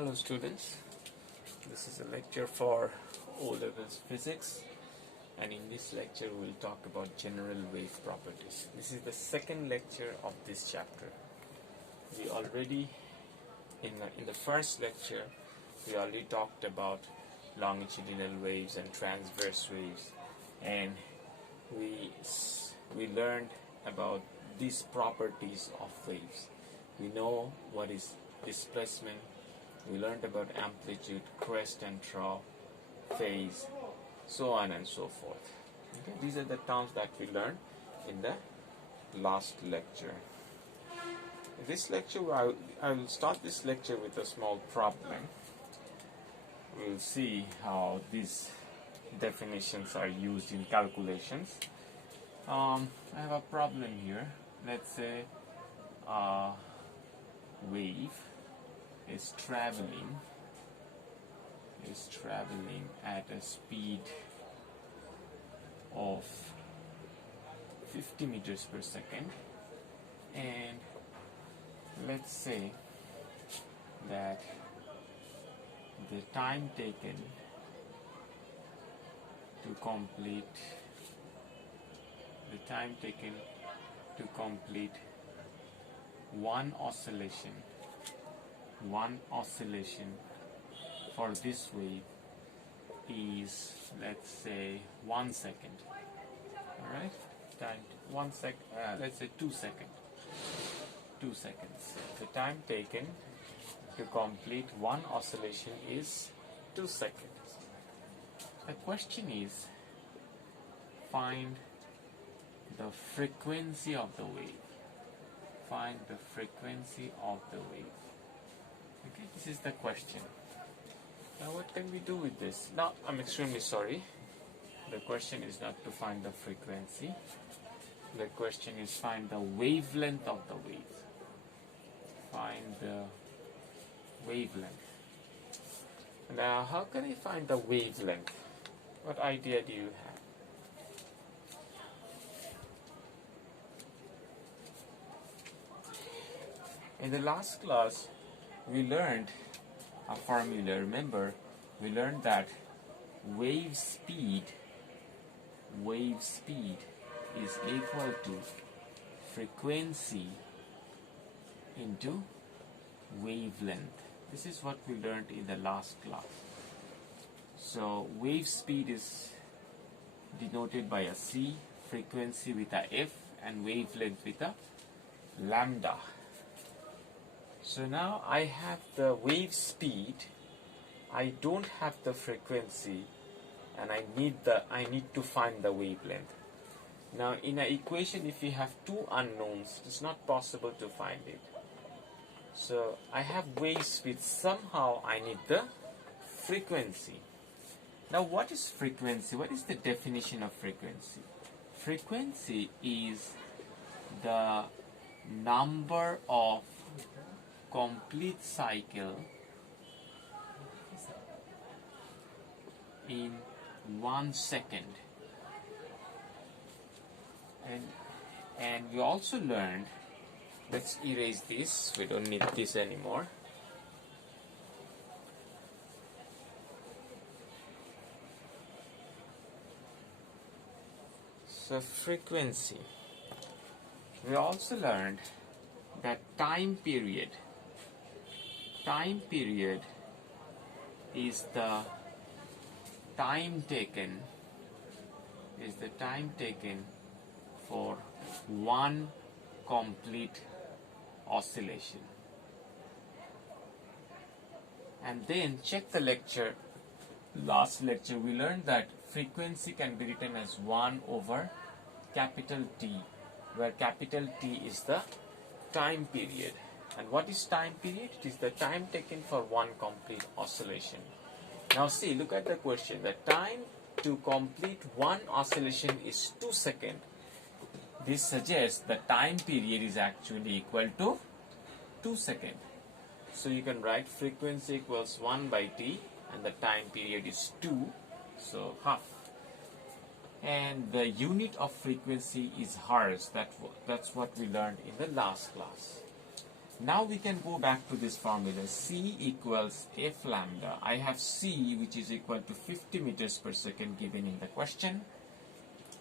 Hello students, this is a lecture for O-levels physics, and in this lecture we will talk about general wave properties. This is the second lecture of this chapter. We already, in the first lecture, we already talked about longitudinal waves and transverse waves, and we learned about these properties of waves. We know what is displacement. We learned about amplitude, crest and trough, phase, so on and so forth. Okay? These are the terms that we learned in the last lecture. In this lecture, I will start this lecture with a small problem. We will see how these definitions are used in calculations. I have a problem here. Let's say a wave is traveling at a speed of 50 meters per second, and let's say that the time taken to complete one oscillation for this wave is, let's say, 1 second. Alright, let's say 2 seconds. 2 seconds. The time taken to complete one oscillation is 2 seconds. The question is, find the frequency of the wave. Find the frequency of the wave. Okay, this is the question. Now what can we do with this? Now, I'm extremely sorry. The question is not to find the frequency. The question is find the wavelength of the wave. Find the wavelength. Now, how can I find the wavelength? What idea do you have? In the last class, we learned a formula. Remember, we learned that wave speed is equal to frequency into wavelength. This is what we learned in the last class. So wave speed is denoted by a C, frequency with a F, and wavelength with a lambda. So now I have the wave speed, I don't have the frequency, and I need to find the wavelength. Now in an equation, if you have two unknowns, it's not possible to find it. So I have wave speed, somehow I need the frequency. Now what is frequency? What is the definition of frequency? Frequency is the number of complete cycle in 1 second. And we also learned, let's erase this, we don't need this anymore. So frequency, we also learned that time period is the time taken for one complete oscillation. And then check the lecture. Last lecture we learned that frequency can be written as 1 over capital T, where capital T is the time period. And what is time period? It is the time taken for one complete oscillation. Now see, look at the question. The time to complete one oscillation is 2 seconds. This suggests the time period is actually equal to 2 seconds. So you can write frequency equals 1 by T, and the time period is 2, so half. And the unit of frequency is hertz. That's what we learned in the last class. Now we can go back to this formula. C equals F lambda. I have C, which is equal to 50 meters per second given in the question.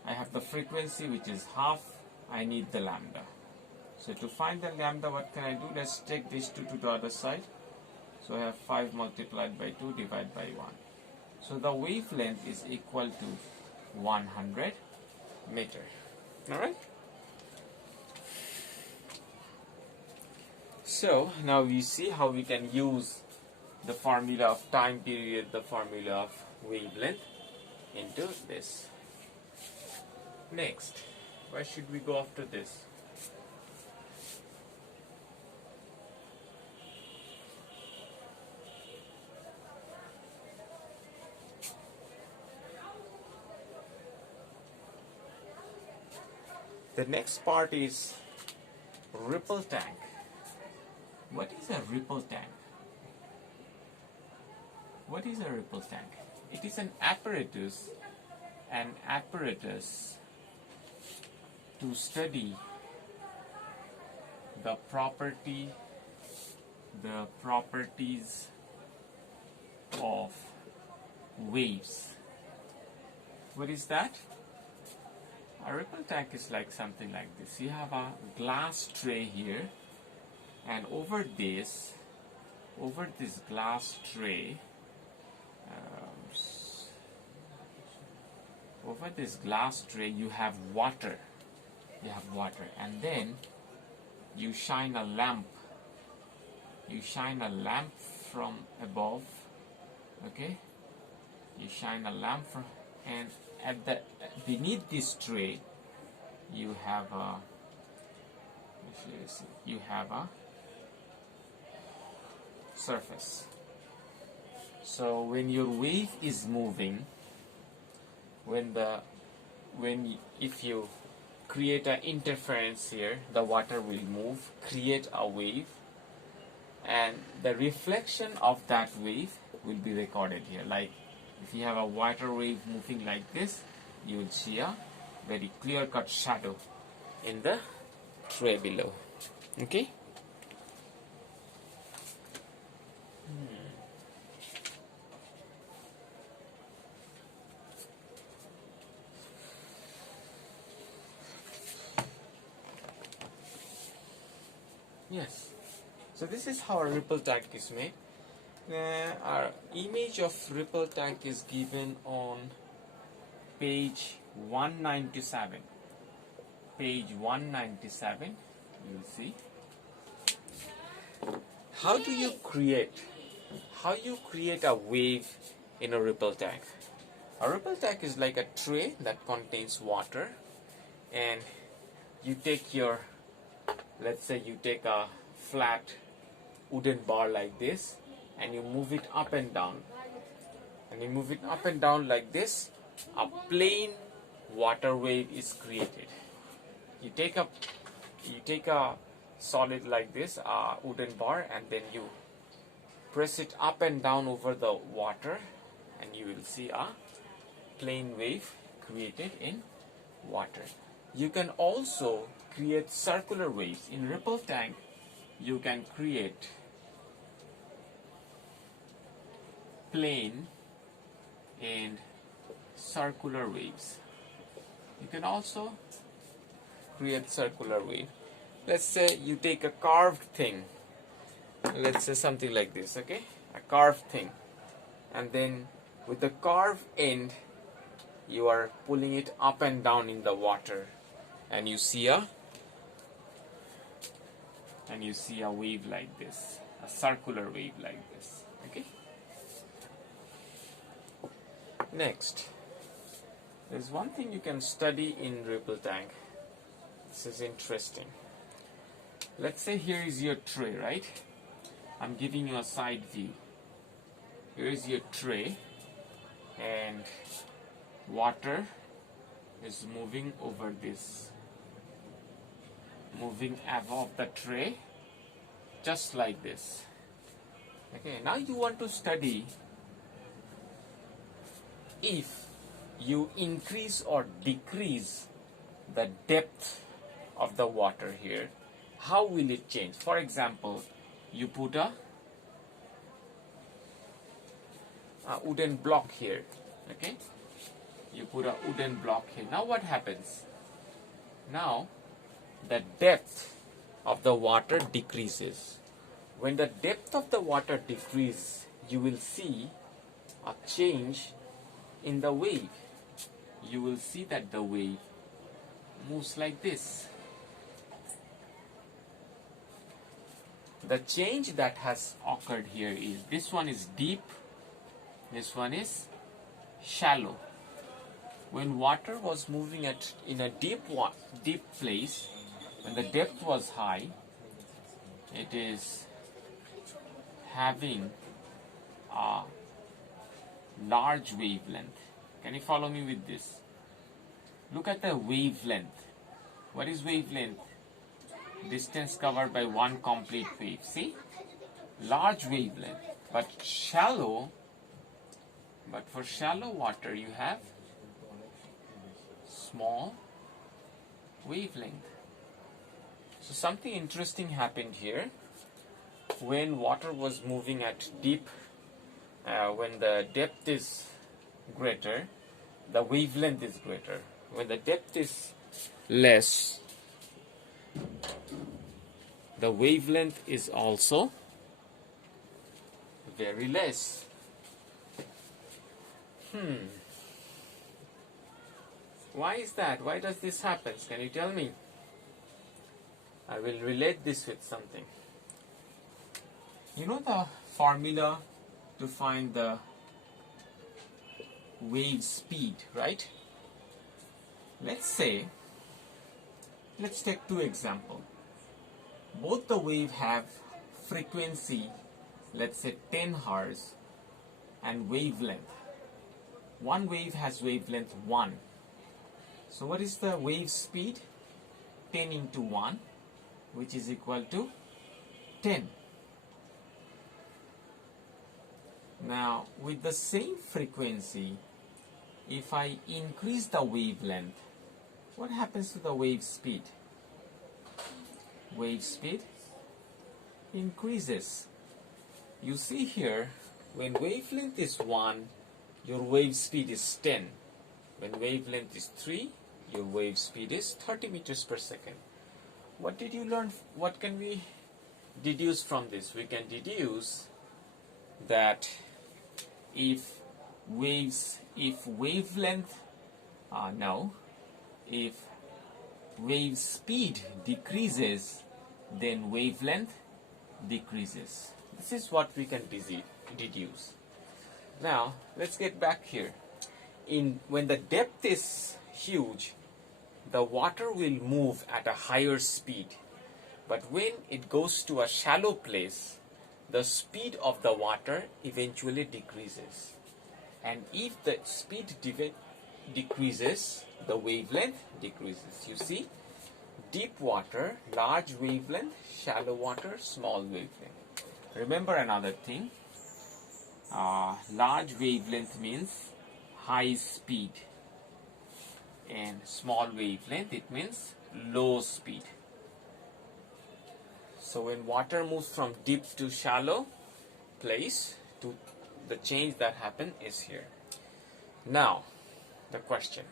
I have the frequency, which is half. I need the lambda. So to find the lambda, what can I do? Let's take these two to the other side. So I have 5 multiplied by 2 divided by 1. So the wavelength is equal to 100 meter. Alright? So now we see how we can use the formula of time period, the formula of wavelength into this. Next, where should we go after this? The next part is ripple tank. What is a ripple tank? What is a ripple tank? It is an apparatus to study the properties of waves. What is that? A ripple tank is like something like this. You have a glass tray here, and over this glass tray, you have water. And then you shine a lamp. From above. Okay. You shine a lamp from, and at the beneath this tray, you have a surface. So when your wave is moving, if you create an interference here, the water will move, create a wave, and the reflection of that wave will be recorded here. Like if you have a water wave moving like this, you will see a very clear-cut shadow in the tray below. Okay? Yes. So this is how a ripple tank is made. Our image of ripple tank is given on page 197. Page 197, you will see. How you create a wave in a ripple tank? A ripple tank is like a tray that contains water, and you take your, let's say you take a flat wooden bar like this, and you move it up and down. And you move it up and down like this, a plain water wave is created. You take a solid like this, a wooden bar, and then you press it up and down over the water, and you will see a plain wave created in water. You can also create circular waves. In ripple tank, you can create plane and circular waves. You can also create circular wave. Let's say you take a carved thing. Let's say something like this, okay? A carved thing. And then with the carved end, you are pulling it up and down in the water. And you see a wave like this. A circular wave like this. Okay? Next, there's one thing you can study in ripple tank. This is interesting. Let's say here is your tray, right? I'm giving you a side view. Here is your tray, and water is moving over this, moving above the tray, just like this. Okay, now you want to study if you increase or decrease the depth of the water here, how will it change? For example, you put a wooden block here, okay? You put a wooden block here. Now what happens? Now the depth of the water decreases. When the depth of the water decreases, you will see a change in the wave. You will see that the wave moves like this. The change that has occurred here is, this one is deep, this one is shallow. When water was moving in a deep place, when the depth was high, it is having a large wavelength. Can you follow me with this? Look at the wavelength. What is wavelength? Distance covered by one complete wave. See? Large wavelength. But for shallow water you have small wavelength. So something interesting happened here. When water was moving at deep, when the depth is greater, the wavelength is greater. When the depth is less, the wavelength is also very less. Why is that? Why does this happen? Can you tell me? I will relate this with something. You know the formula to find the wave speed, right? Let's take two examples. Both the wave have frequency, let's say 10 Hz, and wavelength. One wave has wavelength 1. So what is the wave speed? 10 into 1, which is equal to 10. Now, with the same frequency, if I increase the wavelength, what happens to the wave speed? Wave speed increases. You see here, when wavelength is 1, your wave speed is 10. When wavelength is 3, your wave speed is 30 meters per second. What did you learn? What can we deduce from this? We can deduce that if wave speed decreases, then wavelength decreases. This is what we can deduce. Now let's get back here. When the depth is huge, the water will move at a higher speed. But when it goes to a shallow place, the speed of the water eventually decreases. And if the speed decreases, the wavelength decreases. You see, deep water, large wavelength, shallow water, small wavelength. Remember another thing, large wavelength means high speed, and small wavelength, it means low speed. So when water moves from deep to shallow place, to the change that happens is here. Now, the question,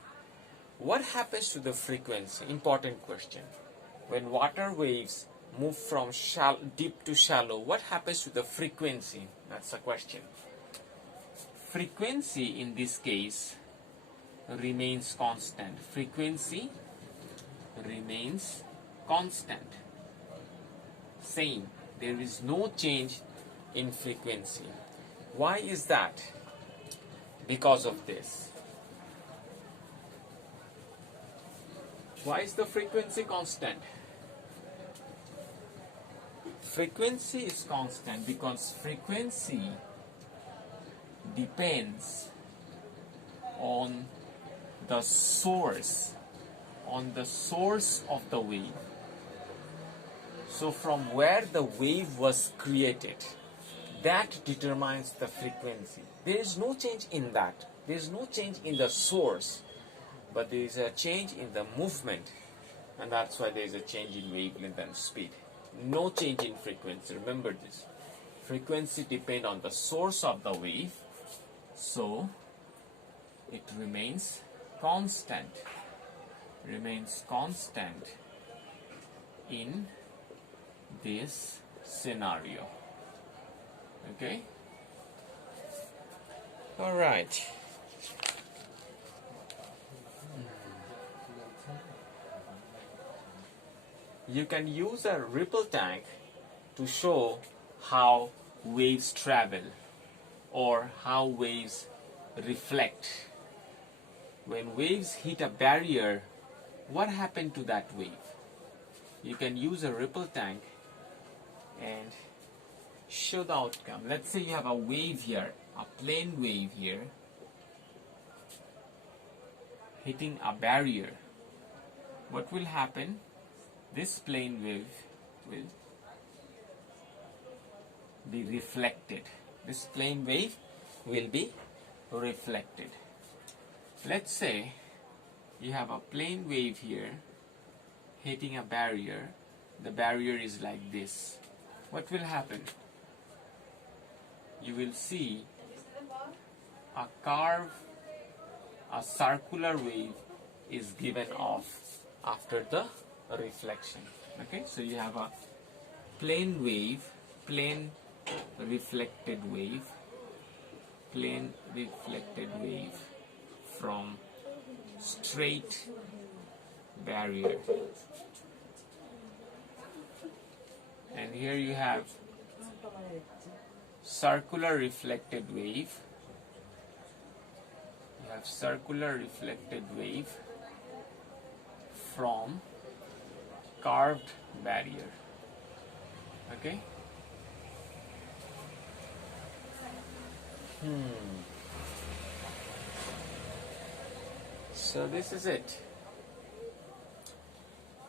what happens to the frequency? Important question. When water waves move from deep to shallow, what happens to the frequency? That's the question. Frequency in this case remains constant. Frequency remains constant. Same. There is no change in frequency. Why is that? Because of this. Why is the frequency constant? Frequency is constant because frequency depends on the source of the wave. So from where the wave was created, that determines the frequency. There is no change in that. There is no change in the source, but there is a change in the movement and that's why there is a change in wavelength and speed. No change in frequency. Remember this. Frequency depends on the source of the wave, so it remains constant. Remains constant in this scenario. Okay? All right. You can use a ripple tank to show how waves travel or how waves reflect. When waves hit a barrier, what happened to that wave? You can use a ripple tank and show the outcome. Let's say you have a wave here, a plane wave here, hitting a barrier. What will happen? This plane wave will be reflected. This plane wave will be reflected. Let's say you have a plane wave here hitting a barrier. The barrier is like this. What will happen? You will see a curve, a circular wave is given off after the reflection. Okay, so you have a plane wave, plane reflected wave, plane reflected wave from straight barrier. And here you have circular reflected wave. You have circular reflected wave from carved barrier. Okay? So this is it.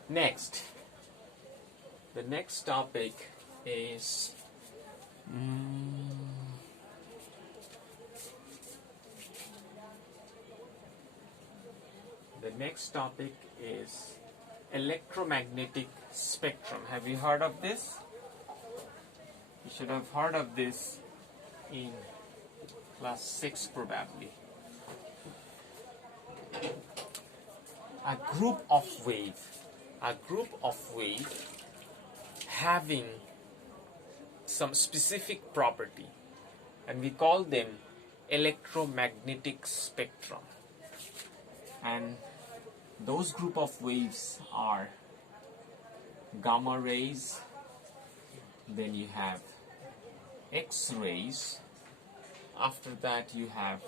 Next, the next topic is electromagnetic spectrum. Have you heard of this? You should have heard of this in class 6 probably. A group of wave having some specific property, and we call them electromagnetic spectrum. And those group of waves are gamma rays, then you have X-rays, after that you have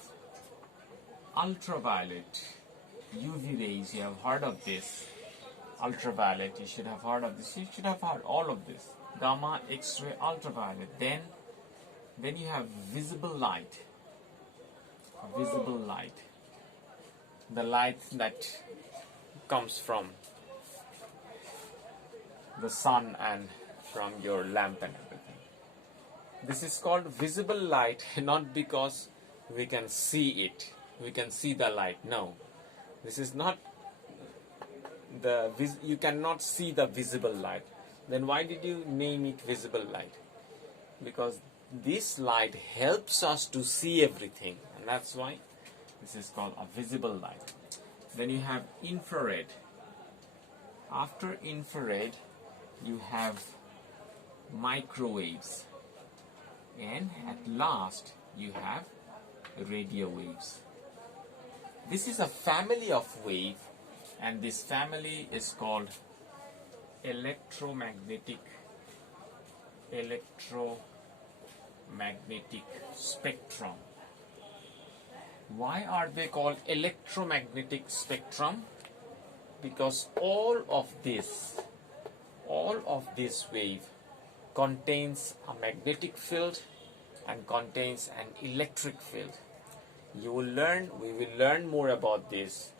ultraviolet, UV rays. You have heard of this. Ultraviolet, you should have heard of this. You should have heard all of this. Gamma, X-ray, ultraviolet. Then you have visible light. Visible light. The light that comes from the sun and from your lamp and everything. This is called visible light, not because we can see it. We can see the light. No. This is not you cannot see the visible light. Then why did you name it visible light? Because this light helps us to see everything, and that's why this is called a visible light. Then you have infrared. After infrared, you have microwaves, and at last you have radio waves. This is a family of wave, and this family is called electromagnetic spectrum. Why are they called electromagnetic spectrum? Because all of this wave contains a magnetic field and contains an electric field. We will learn more about this.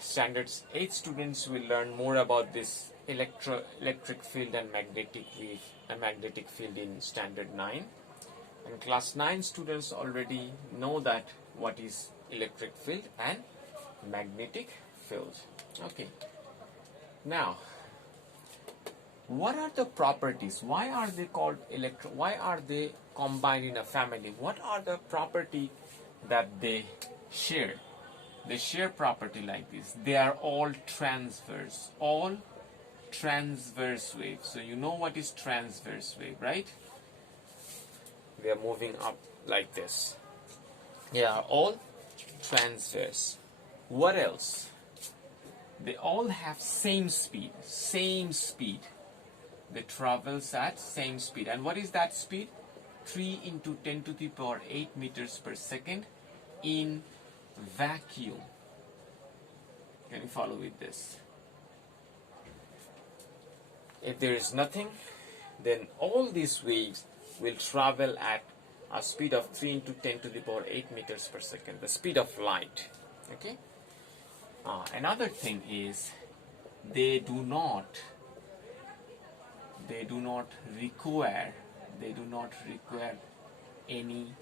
Standards 8 students will learn more about this electric field and magnetic wave and magnetic field in standard 9. And class 9 students already know that what is electric field and magnetic field. Okay. Now, what are the properties? Why are they called why are they combined in a family? What are the property that they share? They share property like this. They are all transverse. All transverse waves. So you know what is transverse wave, right? They are moving up like this. They are all transverse. What else? They all have same speed. Same speed. They travels at same speed. And what is that speed? 3 into 10 to the power 8 meters per second in vacuum. Can you follow with this? If there is nothing, then all these waves will travel at a speed of 3 into 10 to the power 8 meters per second, the speed of light. Okay. Another thing is they do not require any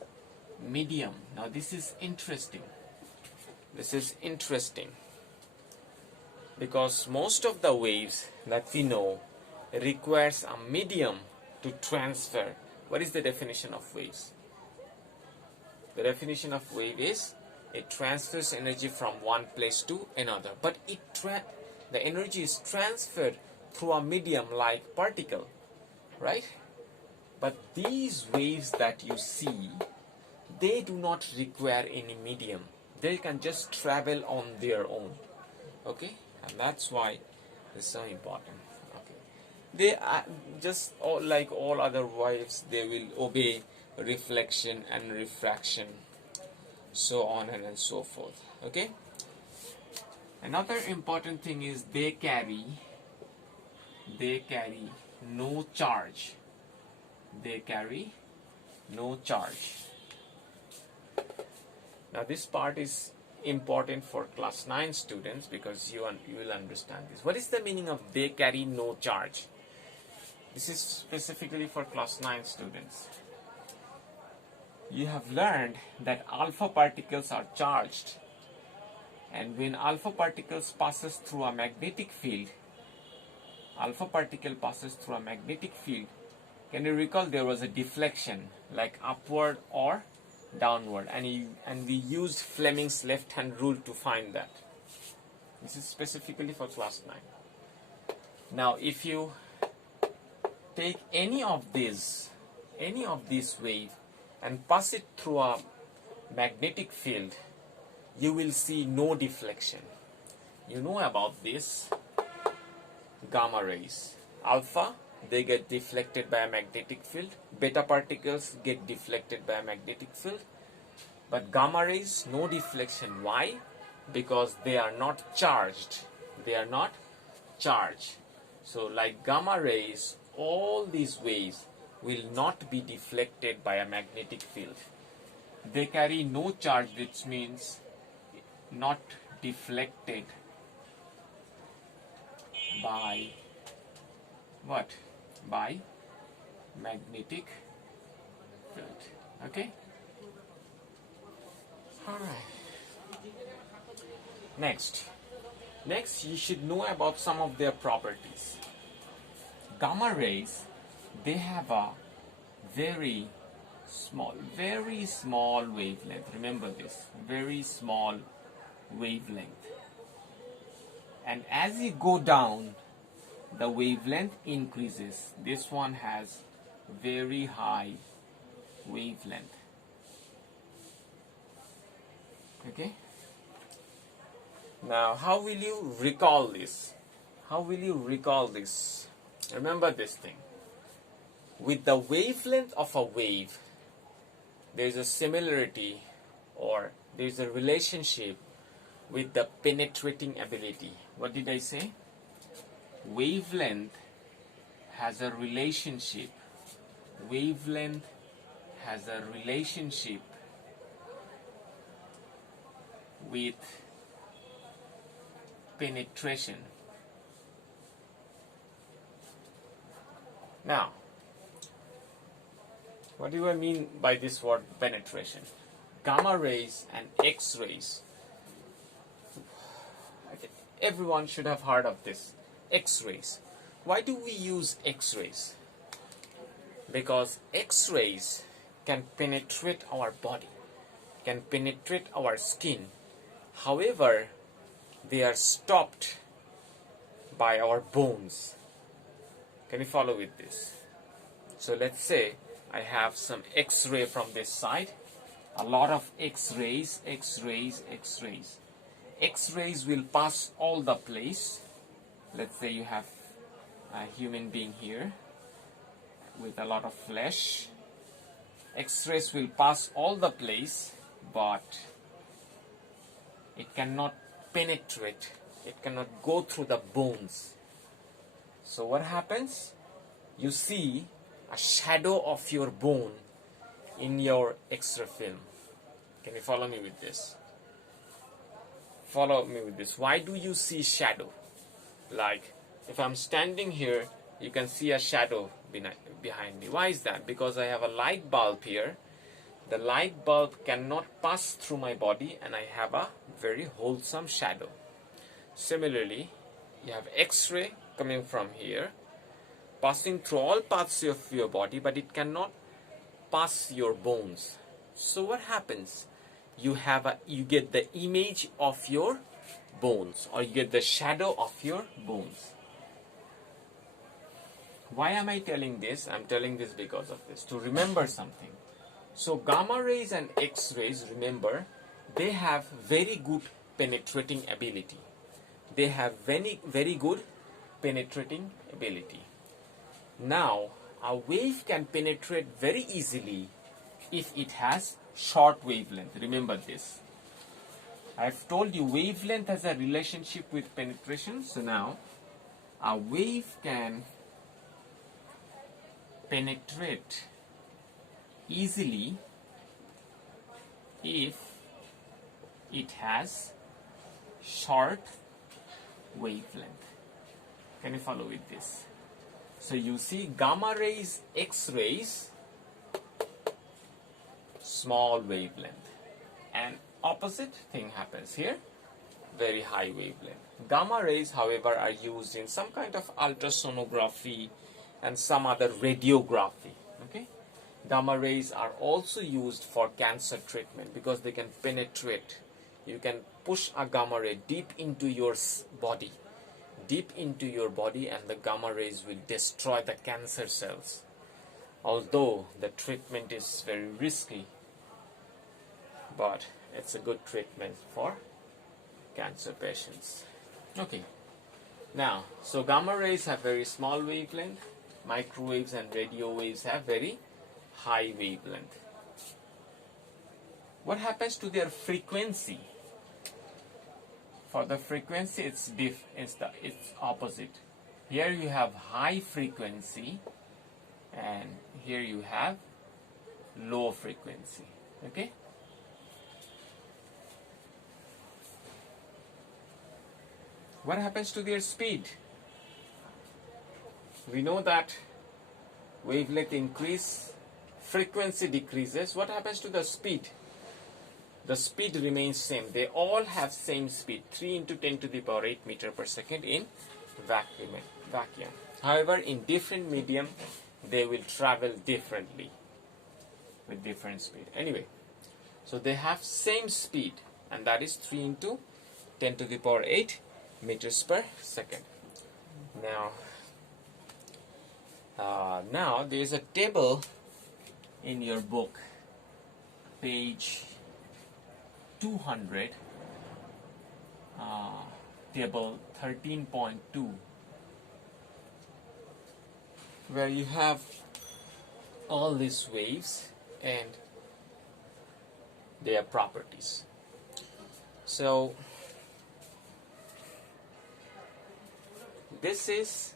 medium. Now this is interesting. This is interesting because most of the waves that we know requires a medium to transfer. What is the definition of waves? The definition of wave is it transfers energy from one place to another, but the energy is transferred through a medium like particle, right? But these waves that you see, they do not require any medium. They can just travel on their own. Okay, and that's why it's so important. Okay, they are just like all other waves. They will obey reflection and refraction, so on and so forth. Okay. Another important thing is they carry no charge. They carry no charge. Now this part is important for class 9 students because you will understand this. What is the meaning of they carry no charge? This is specifically for class 9 students. You have learned that alpha particles are charged, and when alpha particles passes through a magnetic field, can you recall there was a deflection like upward or downward, and we used Fleming's left hand rule to find that. This is specifically for class 9. Now if you take any of these wave and pass it through a magnetic field, you will see no deflection. You know about this gamma rays. Alpha, they get deflected by a magnetic field. Beta particles get deflected by a magnetic field. But gamma rays, no deflection. Why? Because they are not charged. They are not charged. So like gamma rays, all these waves will not be deflected by a magnetic field. They carry no charge, which means not deflected by what? By magnetic field. Okay? Alright. Next you should know about some of their properties. Gamma rays, they have a very small wavelength. Remember this, very small wavelength. And as you go down, the wavelength increases. This one has very high wavelength. Okay? Now, how will you recall this? Remember this thing. With the wavelength of a wave, there is a similarity, or there is a relationship with the penetrating ability. What did I say? Wavelength has a relationship. Wavelength has a relationship with penetration. Now, what do I mean by this word penetration? Gamma rays and X rays. Everyone should have heard of this. X-rays. Why do we use X-rays? Because X-rays can penetrate our body, can penetrate our skin. However, they are stopped by our bones. Can you follow with this? So let's say I have some X-ray from this side. A lot of X-rays, X-rays, X-rays. X-rays will pass all the place. Let's say you have a human being here with a lot of flesh. X-rays will pass all the place, but it cannot penetrate. It cannot go through the bones. So what happens? You see a shadow of your bone in your X-ray film. Can you follow me with this? Follow me with this. Why do you see shadow? Like if I'm standing here, you can see a shadow behind me. Why is that? Because I have a light bulb here. The light bulb cannot pass through my body and I have a very wholesome shadow. Similarly, you have X-ray coming from here, passing through all parts of your body, but it cannot pass your bones. So what happens? You get the image of your bones, or you get the shadow of your bones. Why am I telling this? I'm telling this because of this, to remember something. So gamma rays and X-rays, remember, they have very good penetrating ability. They have very good penetrating ability. Now, a wave can penetrate very easily if it has short wavelength. Remember this. I've told you wavelength has a relationship with penetration. So now, a wave can penetrate easily if it has short wavelength. Can you follow with this? So you see gamma rays, X-rays, small wavelength, and opposite thing happens here, very high wavelength. Gamma rays, however, are used in some kind of ultrasonography and some other radiography. Okay, gamma rays are also used for cancer treatment because they can penetrate. You can push a gamma ray deep into your body, and the gamma rays will destroy the cancer cells. Although the treatment is very risky, but it's a good treatment for cancer patients. Okay, now, so gamma rays have very small wavelength, microwaves and radio waves have very high wavelength. What happens to their frequency? For the frequency, it's opposite. Here you have high frequency, and here you have low frequency. Okay. What happens to their speed? We know that wavelength increase, frequency decreases. What happens to the speed? The speed remains same. They all have same speed, 3 into 10 to the power 8 meter per second in vacuum. However, in different medium, they will travel differently with different speed. Anyway, so they have same speed, and that is 3 into 10 to the power 8 meters per second. Now there is a table in your book, page 200, table 13.2, where you have all these waves and their properties. So this is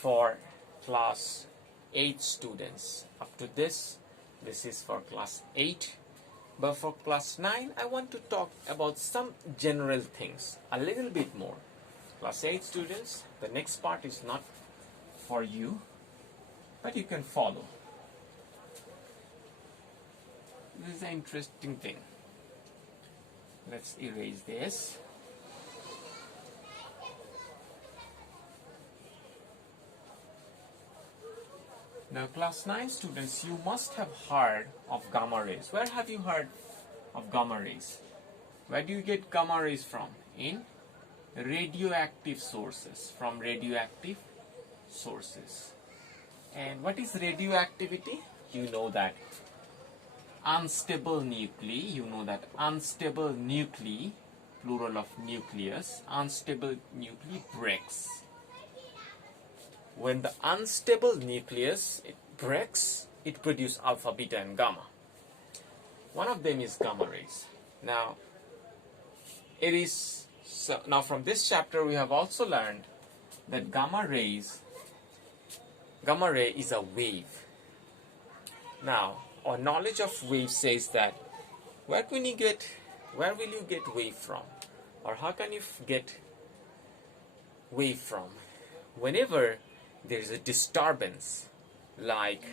for class 8 students. Up to this is for class 8. But for class 9, I want to talk about some general things, a little bit more. Class 8 students, the next part is not for you, but you can follow. This is an interesting thing. Let's erase this. Now class 9 students, you must have heard of gamma rays. Where have you heard of gamma rays? Where do you get gamma rays from? In radioactive sources, from radioactive sources. And what is radioactivity? You know that unstable nuclei, plural of nucleus, unstable nuclei breaks. When the unstable nucleus breaks, it produces alpha, beta, and gamma. One of them is gamma rays. Now, now from this chapter we have also learned that gamma ray is a wave. Now, our knowledge of waves says that where will you get wave from, or how can you get wave from? Whenever there is a disturbance, like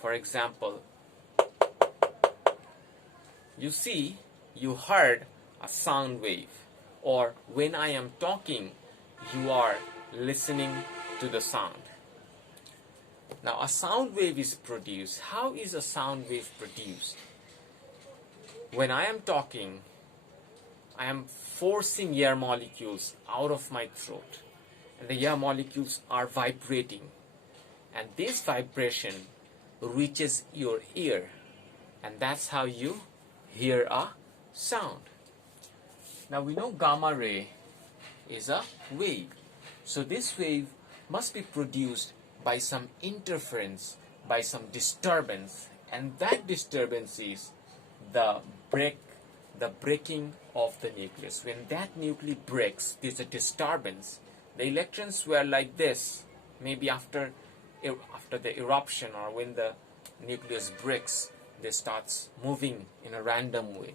for example, you heard a sound wave, or when I am talking, you are listening to the sound. Now a sound wave is produced. How is a sound wave produced? When I am talking, I am forcing air molecules out of my throat, and the air molecules are vibrating, and this vibration reaches your ear, and that's how you hear a sound. Now we know gamma ray is a wave, so this wave must be produced by some interference, by some disturbance, and that disturbance is the breaking of the nucleus. When that nucleus breaks, there's a disturbance. The electrons were like this, maybe after the eruption, or when the nucleus breaks, they start moving in a random way,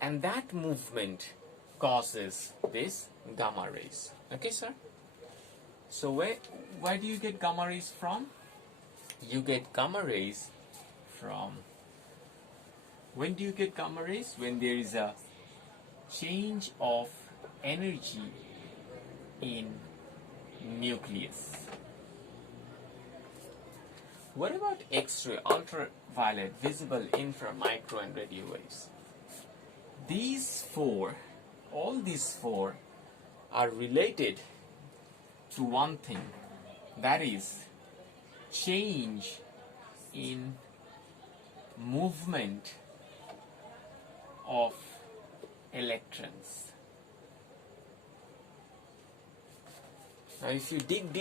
and that movement causes this gamma rays. Okay, sir? So where do you get gamma rays from? You get gamma rays from, when do you get gamma rays? When there is a change of energy in nucleus. What about X-ray, ultraviolet, visible, infra, micro, and radio waves? All these four are related to one thing, that is change in movement of electrons. Now if you dig deep